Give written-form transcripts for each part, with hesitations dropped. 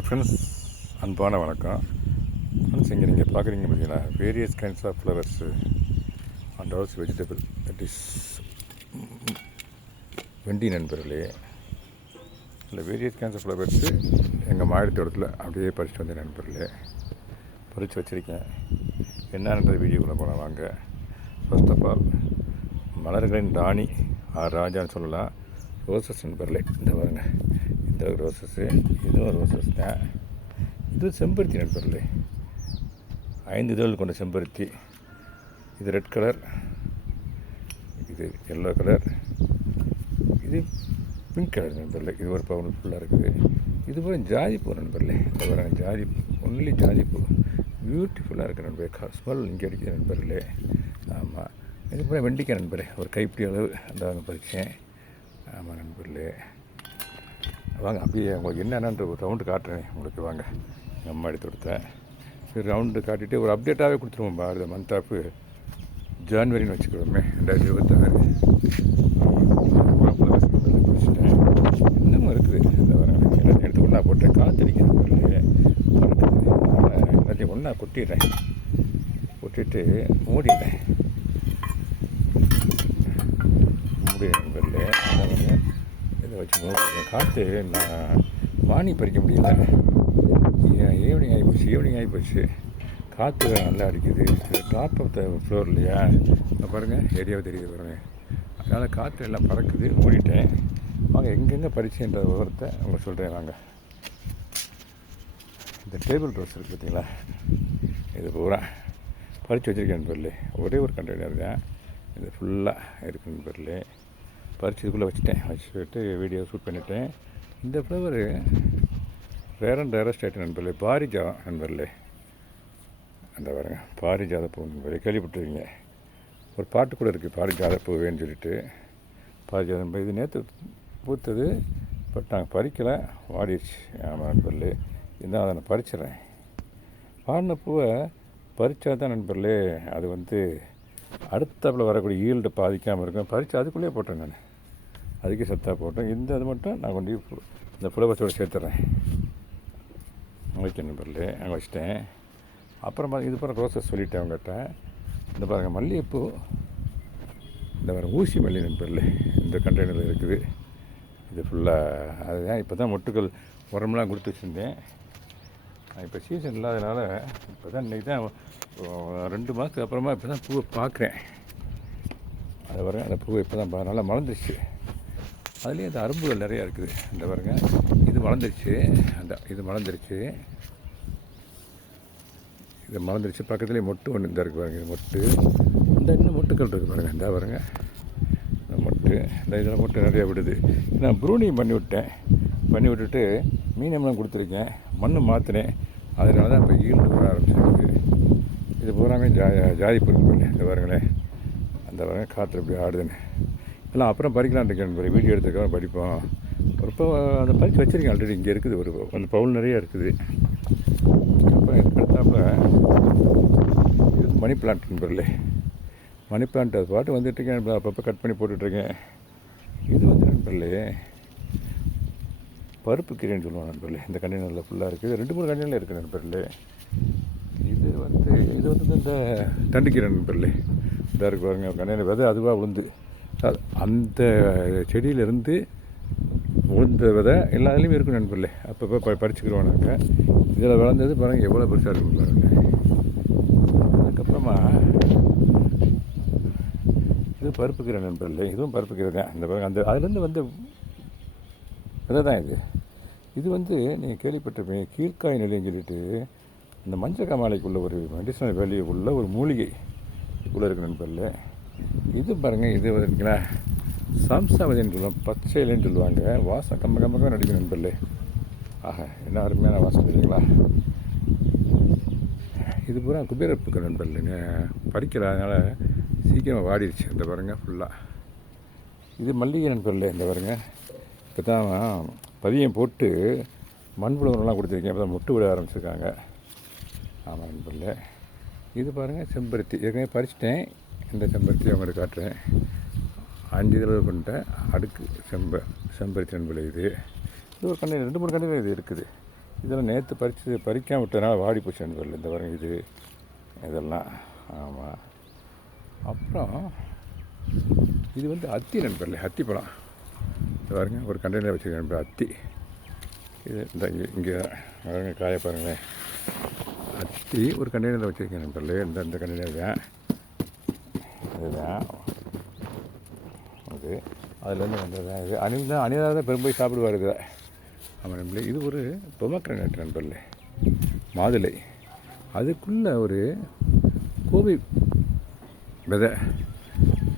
Friends, அன்பான வணக்கம். Friends, இங்கே நீங்கள் பார்க்குறீங்க பார்த்தீங்களா, various kinds of flowers and also vegetable, that is வெண்டி நண்பர்களே. இல்லை, வேரியஸ் கைண்ட்ஸ் ஆஃப் ஃப்ளவர்ஸு எங்கள் மாடி தோட்டத்தில் அப்படியே பறித்து வந்த நண்பர்களே, பறித்து வச்சுருக்கேன். என்னன்ற வீடியோக்குள்ளே போனால் வாங்க. ஃபர்ஸ்ட் ஆஃப் ஆல், மலர்களின் ராணி ராஜான்னு சொல்லலாம், ரோசஸ் நண்பர்களே. இந்த பாருங்க, இந்த ரோசஸ்ஸு, இதுவும் ரோசஸ் தான். இது செம்பருத்தி நண்பர்களே, 5 இதழ்கள் கொண்ட செம்பருத்தி. இது ரெட் கலர், இது எல்லோ கலர், இது பிங்க் கலர் நண்பர்களே. இது ஒரு பவுன் ஃபுல்லாக இருக்குது. இது போல ஜாதிப்பூ நண்பர்களே. இந்த பாருங்க, ஜாதிப்பூ, ஒன்லி ஜாதிப்பூ, பியூட்டிஃபுல்லாக இருக்குது நண்பர்களே. ஸ்மெல் இங்கே அடிக்குது நண்பர்களே. ஆமாம், இது போல் வெண்டிக்காய் நண்பர்களே, ஒரு கைப்பிடி அளவு அந்த வாங்க பறித்தேன். ஆமாம் நண்பர்களே, வாங்க அப்படியே உங்களுக்கு என்னென்னன்ற ஒரு ரவுண்டு காட்டுறேன் உங்களுக்கு. வாங்க, எங்கள் அம்மா எடுத்து கொடுத்தேன். சரி, ரவுண்டு காட்டிட்டு ஒரு அப்டேட்டாகவே கொடுத்துருவோம். அடுத்த மந்த் ஆஃப் ஜான்வரின்னு வச்சுக்கிறோமே, 2026. பிடிச்சிட்டேன். இன்னமும் இருக்குது. இந்த வரேன் எல்லாத்தையும் எடுத்து ஒன்றா போட்டேன். காற்றடிக்கிறது நண்பர்களே, எல்லாத்தையும் ஒன்றா கொட்டிடுறேன். கொட்டிட்டு மூடிடுறேன். நண்பர்களே, இதை வச்சு மூடி காற்று நான் வாணி பறிக்க முடியல. ஈவினிங் ஆகிப்போச்சு. காற்று நல்லா அடிக்குது. டாப் ஆஃப் த ஃப்ளோர் இல்லையா, பாருங்கள், ஏரியாவை தெரியுது பாருங்கள். அதனால் காற்று எல்லாம் பறக்குது. மூடிட்டேன். வாங்க, எங்கெங்கே பறிச்சுன்ற விவரத்தை உங்களுக்கு சொல்கிறேன். வாங்க, இந்த டேபிள் ரோஸ் இருக்குது பார்த்தீங்களா, இது பூரா பறித்து வச்சுருக்கேன் நண்பர்களே. ஒரே ஒரு கண்டெய்னர் தான், இது ஃபுல்லாக இருக்குது நண்பர்களே. பறித்து இதுக்குள்ளே வச்சுட்டு வீடியோ ஷூட் பண்ணிவிட்டேன். இந்த ஃப்ளவரு ரேரஸ்ட் ஆகிட்டு நண்பர்களே, பாரிஜாதம் நண்பர்களே. அந்த பாருங்க, பாரிஜாத பூ நண்பர்களே, கேள்விப்பட்டிருக்கீங்க. ஒரு பாட்டு கூட இருக்குது, பாரிஜாத பூவேன்னு சொல்லிட்டு. பாரிஜாதம் இது நேற்று பூத்தது, பட் நாங்கள் பறிக்கலை, வாடிடுச்சு. ஆமாம் நண்பர்களே, இருந்தால் அதை நான் பறிச்சிட்றேன். பாடின பூவை பறித்தா தான் நண்பர்களே அது அடுத்தாப்பில் வரக்கூடிய ஈல்டு பாதிக்காமல் இருக்கும். பறித்து அதுக்குள்ளேயே போட்டேன் நான், அதுக்கே சத்தாக போட்டேன். இது மட்டும் நான் கொண்டு இந்த ஃப்ளவர்ஸோடு சேர்த்துறேன். ஓகே நண்பர்களே, அங்கே வச்சிட்டேன். அப்புறமா இது பாருங்க, ரோசஸ் சொல்லிட்டேன் அவங்ககிட்ட. இந்த பாருங்கள், மல்லிகைப்பூ, இந்த பாருங்கள் ஊசி மல்லி நண்பர்களே, இந்த கண்டெய்னரில் இருக்குது. இது ஃபுல்லாக அதுதான். இப்போ தான் மொட்டுக்கள் உரமெல்லாம் கொடுத்து வச்சுருந்தேன். இப்போ சீசன் இல்லாதனால இப்போ தான் இன்றைக்கி தான் 2 மாதத்துக்கு அப்புறமா இப்போ தான் பூவை பார்க்குறேன். அது பாருங்கள், அந்த பூவை இப்போ தான் நல்லா மலர்ந்துருச்சு. அதுலேயும் அந்த அரும்புகள் நிறையா இருக்குது. இந்த பாருங்கள், இது மலர்ந்துருச்சு, இது மலர்ந்துருச்சு, இது மலர்ந்துருச்சு. பக்கத்துலேயே மொட்டு ஒன்று இந்த இருக்குது பாருங்கள், மொட்டு. இன்னும் மொட்டுக்கள் இருக்குது பாருங்கள், இந்த பாருங்கள், இந்த மொட்டு. இதில் மொட்டு நிறையா விடுது. நான் ப்ரூனிங் பண்ணி விட்டுட்டு மீனம்லாம் கொடுத்துருக்கேன், மண் மாற்றினேன். அதனால தான் இப்போ ஈல்டு வர ஆரம்பிச்சிருக்கு. இது பூராமே ஜாதி பொருட்கள். இந்த பாருங்களேன், அந்த பாருங்க, காற்று எப்படி ஆடுதுன்னு. எல்லாம் அப்புறம் பறிக்கலான்னு இருக்கேன். வீடியோ எடுத்துக்காக படிப்போம். இப்போ அதை பறித்து வச்சுருக்கேன் ஆல்ரெடி. இங்கே இருக்குது அந்த பவுல் நிறையா இருக்குது. அப்புறம் எடுத்தாப்புல இது மணி பிளான்ட் நண்பர்களே. மணி பிளான்ட் அது பாட்டு வந்துட்டுருக்கேன். அப்பப்போ கட் பண்ணி போட்டுட்ருக்கேன். இது நண்பர்களே பருப்பு கீரைன்னு சொல்லுவாங்க நண்பர்களே. இந்த கண்டெய்னரில் ஃபுல்லாக இருக்குது. 2-3 கண்டெய்னரில் இருக்குது நண்பர்களே. இது இந்த தண்டுக்கீரை நண்பர்களே. இதாக இருக்கு பாருங்க, கண்டெய்னர் விதை அதுவாக விழுந்து, அந்த செடியிலேருந்து விழுந்த விதை எல்லா இதுலேயுமே இருக்கும் நண்பர்களே. அப்பப்போ பறிச்சுக்கிறோம் நாங்கள். இதில் வளர்ந்தது பாருங்கள், எவ்வளோ பெருசாக இருக்கும் பாருங்கள். அதுக்கப்புறமா இது பருப்பு கீரை நண்பர்களே. இதுவும் பருப்பு கீரை தான். இந்த பாருங்கள், அதுலேருந்து விதை தான் இது நீங்கள் கேள்விப்பட்டிருப்பீங்க, கீழ்காய் நிலைன்னு சொல்லிட்டு. இந்த மஞ்சள் காமாலைக்குள்ள ஒரு மெடிசனல் வேல்யூ உள்ள ஒரு மூலிகை இவ்வளோ இருக்குது நண்பர்களே. இது பாருங்கள், இது இருக்குங்களா, சம்சாவதின்னு சொல்லுவாங்க, பச்சை இலைன்னு சொல்லுவாங்க. வாசம் கம்ம நடிக்கும் நண்பர்களே. ஆஹா, என்ன அருமையான வாசம் இல்லைங்களா. இது பூரா குபேரப்புக்கு நண்பர்களே. பறிக்கல, அதனால் சீக்கிரமாக வாடிடுச்சு. இந்த பாருங்கள் ஃபுல்லாக. இது மல்லிகை நண்பர்களே. இந்த பாருங்கள், இப்போ தான் பதியம் போட்டு மண்புழு உரம்லாம் கொடுத்துருக்கேன். இப்போ தான் மொட்டு விட ஆரம்பிச்சிருக்காங்க. ஆமாம் நண்பர்களே. இது பாருங்கள், செம்பருத்தி ஏற்கனவே பறிச்சிட்டேன். இந்த செம்பருத்தி அவங்களுக்கு காட்டுறேன். 5 இதழ் கொண்ட அடுக்கு செம்பருத்தி நண்பர்களே. இது ஒரு கண்டெய்னர், 2-3 கண்டெய்னர் இது இருக்குது. இதெல்லாம் நேற்று பறிக்காம விட்டதுனால வாடி போச்சு நண்பர்களே. இந்த பாருங்க இது இதெல்லாம். ஆமாம். அப்புறம் இது வந்து அத்தி நண்பர்களே, அத்தி பழம். இது பாருங்க ஒரு கண்டெய்னர் வச்சுருக்கேன் நண்பர், அத்தி. இது இந்த இங்கே பாருங்க காய பாருங்களேன். அத்தி ஒரு கண்டெய்னரில் வச்சுருக்கேன் நண்பர்களே. இந்த கண்டெய்னர் தான் இதுதான் அது. அதுலேருந்து வந்தது தான் இது. அணிலாக தான் பெரும்போய் சாப்பிடுவார் இதை. ஆமாம் நண்பர்களே. இது ஒரு பொமக்ரனேட் நண்பர்களே, மாதுளை. அதுக்குள்ளே ஒரு கோவை விதை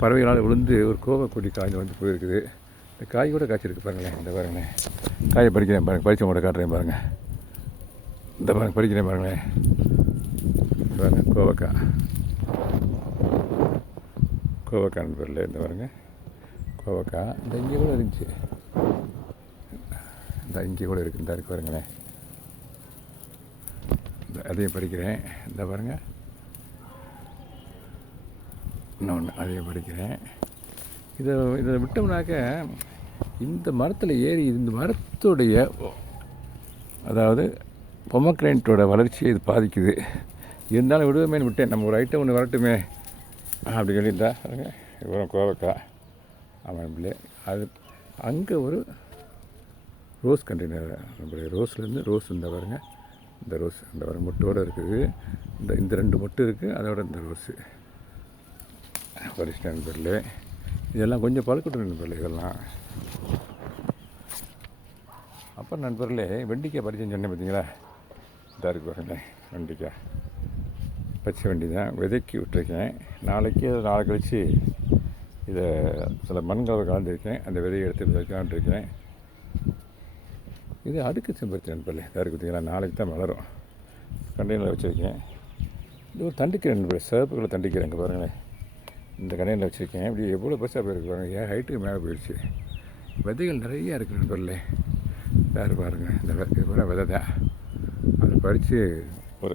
பறவைகளால் விழுந்து ஒரு கோவை கொடி காய்ந்து வந்து போயிருக்குது. இந்த காய் கூட காய்ச்சிருக்கு பாருங்களேன். இந்த பாருங்களேன், காயை பறிக்கிறேன் பாருங்கள், பறித்து உங்கள்கிட்ட காட்டுறேன் பாருங்கள். இந்த பாருங்க பறிக்கிறேன் பாருங்களேன். பாருங்க கோவக்காய், கோவக்காய் நண்பர்களே. இந்த பாருங்க கோவக்காய். இந்த இங்கே கூட இருந்துச்சு, இந்த இங்கே கூட இருக்குது. இந்த இருக்கு பாருங்களேன். இந்த அதையும் பறிக்கிறேன். இந்த பாருங்கள் இன்னொன்று அதையும் பறிக்கிறேன். இதை விட்டோம்னாக்க இந்த மரத்தில் ஏறி இந்த மரத்துடைய அதாவது பொமக்ரேனட்டோட வளர்ச்சியை இது பாதிக்குது. இருந்தாலும் விடுவோமே விட்டேன். நம்ம ஒரு ஐட்டம் ஒன்று வரட்டுமே அப்படி சொல்லியிருந்தா பாருங்க. இவ்வளோ கோவக்காய். ஆமாம் பிள்ளை. அது அங்கே ஒரு ரோஸ் கண்டெய்னர் நம்மளுடைய ரோஸ்லேருந்து ரோஸ் இந்த பாருங்க. இந்த ரோஸ் இந்த பாருங்க மொட்டோடு இருக்குது. இந்த 2 மொட்டு இருக்குது. அதோட இந்த ரோஸு பறிச்சிட்டேன் நண்பர்களே. இதெல்லாம் கொஞ்சம் பழுக்கட்டும் நண்பர்களே இதெல்லாம். அப்புறம் நண்பர்களே வெண்டிக்காய் பறிச்சேன்னு சொன்னேன் பார்த்தீங்களா. இதாக இருக்கு பாருங்களேன் வெண்டிக்காய். பச்சை வெண்டி தான் விதைக்கி விட்டுருக்கேன். நாளை கழித்து இதை சில மண்கலவை கலந்துருக்கேன். அந்த விதையை எடுத்து விதைக்கலான்ட்ருக்கேன். இது அடுக்கு செம்பருத்தி நண்பர்களே. இதாக இருக்குது பார்த்தீங்களா. நாளைக்கு தான் வளரும். கண்டெய்னரில் வச்சுருக்கேன். இது ஒரு தண்டிக்கீரை நண்பர்களே, சிவப்புகளை தண்டிக்கீரை. இங்கே பாருங்களேன், இந்த கடையில் வச்சுருக்கேன். இப்படி எவ்வளோ பெருசாக போயிருக்கு பாருங்கள். என் ஹைட்டுக்கு மேலே போயிடுச்சு. விதைகள் நிறையா இருக்குது நண்பர்களே. யார் பாருங்கள், இந்த இது பூரா விதை தான். அதை பறித்து ஒரு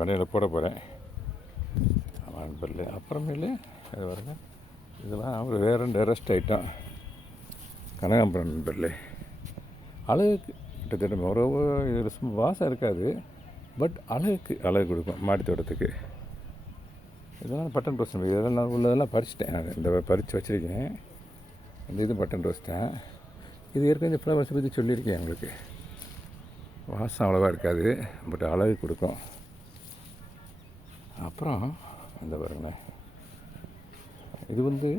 கடையில் போட போகிறேன். ஆமாம் நண்பர்களே. அப்புறமேலே அது பாருங்கள், இதெல்லாம் ஒரு வேறு ரெஸ்ட் ஐட்டம் கனகாம்பரம் நண்பர்களே. அழகுக்கு கிட்டத்தட்ட ஒரு இது வாசம் இருக்காது, பட் அழகு கொடுக்கும் மாடி தோட்டத்துக்கு. இதெல்லாம் பட்டன் ரோஸ். இதெல்லாம் உள்ளதெல்லாம் பறிச்சிட்டேன். இந்த பறித்து வச்சுருக்கேன். இந்த இது பட்டன் ரோஸ் தான். இது ஏற்கனவே இந்த ஃப்ளவர்ஸ் பற்றி சொல்லியிருக்கேன் உங்களுக்கு. வாசம் அவ்வளோவா இருக்காது, பட் அழகு கொடுக்கும். அப்புறம் இந்த பாருங்களேன், இது வந்து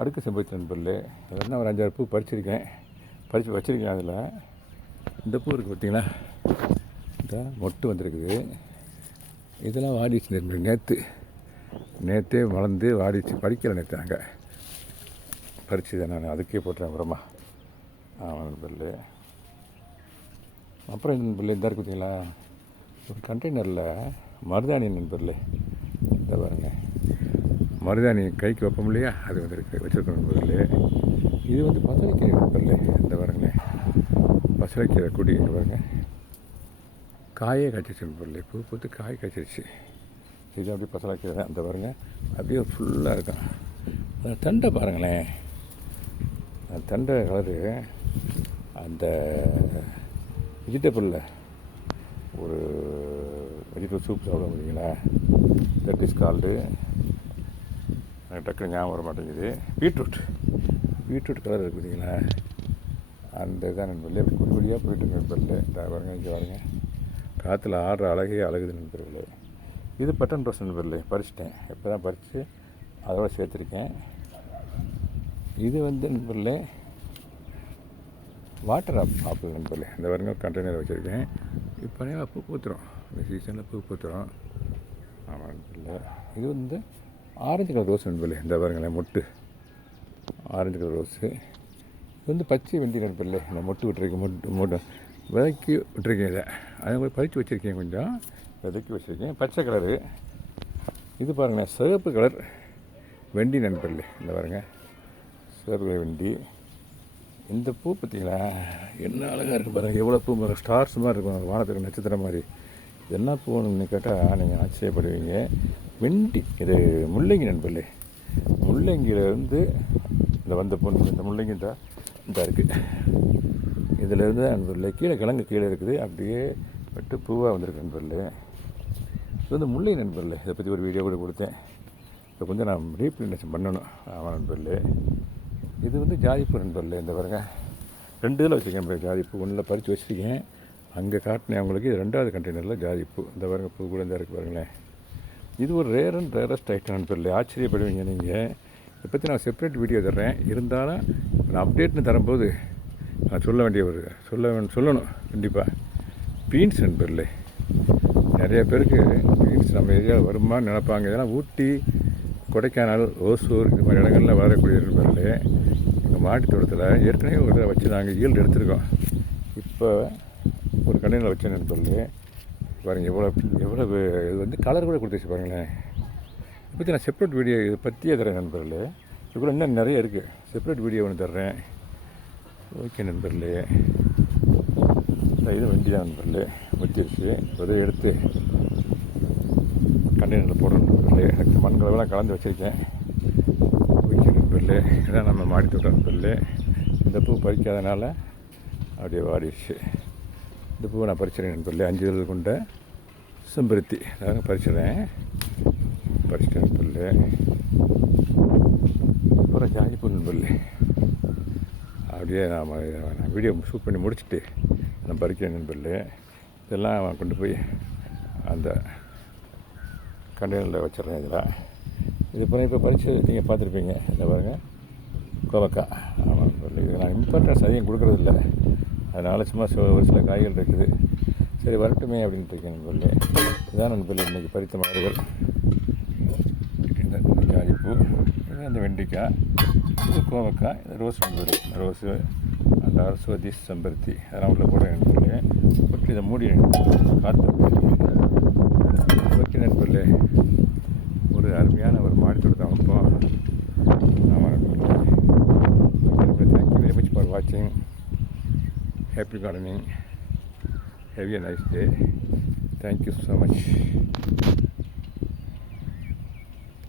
அடுக்கு செம்பருத்தி நண்பர்களே. அதெல்லாம் ஒரு 5-6 பூ பறித்து வச்சுருக்கேன். அதில் இந்த பூ இருக்குது பார்த்தீங்களா, இந்த மொட்டு வந்திருக்குது. இதெல்லாம் வாடிச்சு நண்பர்கள். நேற்றே வளர்ந்து வாடிச்சு. படிக்கலை நேற்று நாங்கள் பறிச்சு தான் நான் அதுக்கே போட்டுறேன் அப்புறமா. ஆமாம் நண்பர்களே. அப்புறம் இந்த நண்பர்களே இந்த இருக்கு பார்த்தீங்களா, ஒரு கண்டெய்னரில் மருதாணி நண்பர்களே. இந்த பாருங்க மருதாணி கைக்கு வைப்போம் இல்லையா, அது வந்துருக்கு வச்சுருக்கோம் நண்பர்களே. இது வந்து பசலைக்கீரை நண்பர்களே. இந்த பாருங்களேன் பசலைக்கீரை கொடி. இங்கே பாருங்கள் காயே காய்ச்சிருச்சு நண்பர்களே. பூ பூத்து காய் காய்ச்சிருச்சு. இது அப்படியே பசலைக்கீரை தான். அந்த பாருங்கள் அப்படியே ஃபுல்லாக இருக்கும். அந்த தண்டை பாருங்களேன், அந்த தண்டை கலரு. அந்த வெஜிடபிளில் ஒரு வெஜிடபிள் சூப் சாப்பிட முடியுங்களா, தட் இஸ் கால்டு, டக்குனு ஞாபகம் வர மாட்டேங்குது, பீட்ரூட் கலர் இருக்குது பார்த்தீங்களா, அந்த இதான் நண்பர்களே. அப்படி குடி குடியாக போயிட்டு நண்பர்களே. இந்த பாருங்க இங்கே பாருங்க காற்றுல ஆடுற அழகுது நண்பர்களே. இது பட்டன் ரோஸ் நண்பர்களே. பறிச்சிட்டேன். இப்போ தான் பறித்து அதோட சேர்த்துருக்கேன். இது வந்து நண்பர்களே வாட்டர் ஆப்பிள் நண்பர்களே. இந்த பாருங்க கண்டெய்னர் வச்சுருக்கேன். இப்போ நிறையா பூ பூத்துரும். இந்த சீசனில் பூ பூத்துரும். ஆமாம் நண்பர்களே. இது வந்து ஆரஞ்சு கலர் ரோஸ் நண்பர்களே. இந்த பாருங்களேன் மொட்டு ஆரஞ்சு கலர் ரோஸு. இது வந்து பச்சை வெண்டி நண்பர்களே. இந்த மொட்டு விட்டுருக்கேன். மொட்டு விதைக்கி விட்டுருக்கேன். இதை அதை போய் பறித்து வச்சுருக்கேன். கொஞ்சம் விதைக்கி வச்சுருக்கேன். பச்சை கலரு. இது பாருங்களேன் சிவப்பு கலர் வெண்டி நண்பர்களே. இந்த பாருங்கள் சிவப்பு கலர் வெண்டி. இந்த பூ பார்த்தீங்களா என்ன அழகாக இருக்குது பாருங்கள். எவ்வளோ பூ பாருங்கள், ஸ்டார்ஸ் மாதிரி இருக்கும், வானத்துக்கு நட்சத்திரம் மாதிரி. என்ன பூன்னு கேட்டால் நீங்கள் ஆச்சரியப்படுவீங்க. வெண்டி. இது முள்ளங்கி நண்பர்களே. முள்ளங்கியிலேருந்து இந்த வந்த பூ. இந்த முள்ளங்கி இந்த இருக்குது. இதிலேருந்து நண்பர்களே கீழே கிழங்கு கீழே இருக்குது, அப்படியே விட்டு பூவாக வந்திருக்கு நண்பர்களே. இது வந்து முல்லை நண்பர்களே. இதை பற்றி ஒரு வீடியோ கூட கொடுத்தேன். இப்போ கொஞ்சம் நான் ரீப்ரிண்டேஷன் பண்ணணும். ஆமாம் நண்பர்களே. இது வந்து ஜாதிப்பூ நண்பர்களே. இந்த பாருங்க 2 இதில் வச்சுருக்கேன் ஜாதிப்பூ. ஒன்றில் பறித்து வச்சுருக்கேன், அங்கே காட்டினேன் அவங்களுக்கு. இது 2வது கண்டெய்னரில் ஜாதிப்பூ. இந்த பாருங்க பூ கூட இந்த இருக்குது பாருங்களேன். இது ஒரு ரேரஸ்ட் ஐட்டம் நண்பர்களே. ஆச்சரியப்படுவீங்க நீங்கள். இதை பற்றி நான் செப்பரேட் வீடியோ தர்றேன். இருந்தாலும் நான் அப்டேட்னு தரும்போது நான் சொல்ல வேண்டிய ஒரு சொல்லணும் கண்டிப்பாக. பீன்ஸ் நண்பர்களே. நிறைய பேருக்கு பீன்ஸ் நம்ம ஏரியாவில் வருமானு நினைப்பாங்க. இதெல்லாம் ஊட்டி, கொடைக்கானல், ஓசூர் இது மாதிரி இடங்களில் வரக்கூடிய நண்பர்களே. எங்கள் மாட்டு தோட்டத்தில் ஏற்கனவே ஒரு இதை வச்சு நாங்கள் ஈல்டு எடுத்துருக்கோம். இப்போ ஒரு கண்டையில் வச்ச நண்பர்களே. பாருங்கள் எவ்வளவு இது வந்து கலர் கூட கொடுத்துச்சு பாருங்களேன். இதை பற்றி நான் செப்பரேட் வீடியோ இதை பற்றியே தரேன் நண்பர்களே. இதுக்குள்ள இன்னும் நிறைய இருக்குது. செப்பரேட் வீடியோ ஒன்று தர்றேன். ஓகே நண்பர்களே. இது வண்டி தான் நண்பர்களே. முத்திருச்சு. இதை எடுத்து கண்டெய்னரில் போடணும் நண்பர்களே. எனக்கு மண்களெல்லாம் கலந்து வச்சுருக்கேன். ஓகே நண்பர்களே. இதான் நம்ம மாடி தோட்டம் நண்பர்களே. இந்த பூ பறிக்காதனால அப்படியே வாடிடுச்சு. இந்த பூவை நான் பறிச்சிடறேன் நண்பர்களே. 5 இதழ் கொண்ட செம்பருத்தி அதாவது பறிச்சிடறேன். பறிச்சிட்டேன் நண்பர்களே. அப்புறம் ஜாதிப்பூ நண்பர்களே. அப்படியே நான் வீடியோ ஷூட் பண்ணி முடிச்சுட்டு நான் பறிக்கிறேன் நண்பர்களே. இதெல்லாம் கொண்டு போய் அந்த கண்டெய்னரில் வச்சிடறேன். இதில் இது அப்புறம் இப்போ பறித்து நீங்கள் பார்த்துருப்பீங்க. இந்த பாருங்கள் கோவக்காய். ஆமாம் நண்பர்களே. இது நான் இம்பார்ட்டன்ஸ் அதிகம் கொடுக்குறதில்ல, அதனால் சும்மா ஒரு சில காய்கள் இருக்குது. சரி வரட்டுமே அப்படின்ட்டு இருக்கேன் நண்பர்களே. இதான் நண்பர்களே இன்றைக்கி பறித்த மலர்கள். இந்த ஜாதிப்பூ, இது அந்த வெண்டிக்காய், இது கோவக்காய், இது ரோஸ் நண்பர்களே. ரோஸு அந்த அரசுவதி செம்பருத்தி அதெல்லாம் உள்ள போடுறேன் நண்பர்களே. போட்டு இதை மூடி காற்று ஓகே நண்பர்களே. ஒரு அருமையான ஒரு மாடி தோட்டத்தை அமைப்போம். ஆமாம் நண்பர்களே. தேங்க்யூ வெரி மச் ஃபார் வாட்சிங். Happy gardening. Have a nice day. Thank you so much.